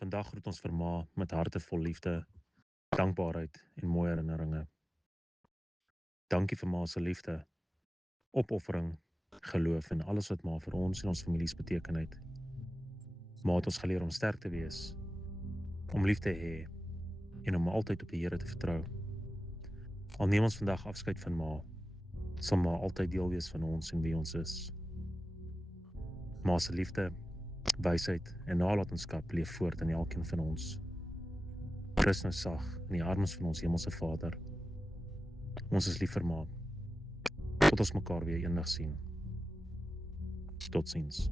Vandag groet ons vir ma met harte vol liefde, dankbaarheid en mooi herinneringe. Dankie vir ma se liefde, opoffering, geloof en alles wat ma vir ons en ons families beteken het. Ma het ons geleer om sterk te wees, om lief te hê en om altyd op die Here te vertrou. Al neem ons vandag afskeid van ma, sal ma altyd deel wees van ons en wie ons is. Ma se liefde, wysheid en nalatenskap leef voort in elkeen van ons. Rus nou sag in die arms van ons hemelse Vader. Ons is lief vir ma. Tot ons mekaar weer eendag sien. Totsiens.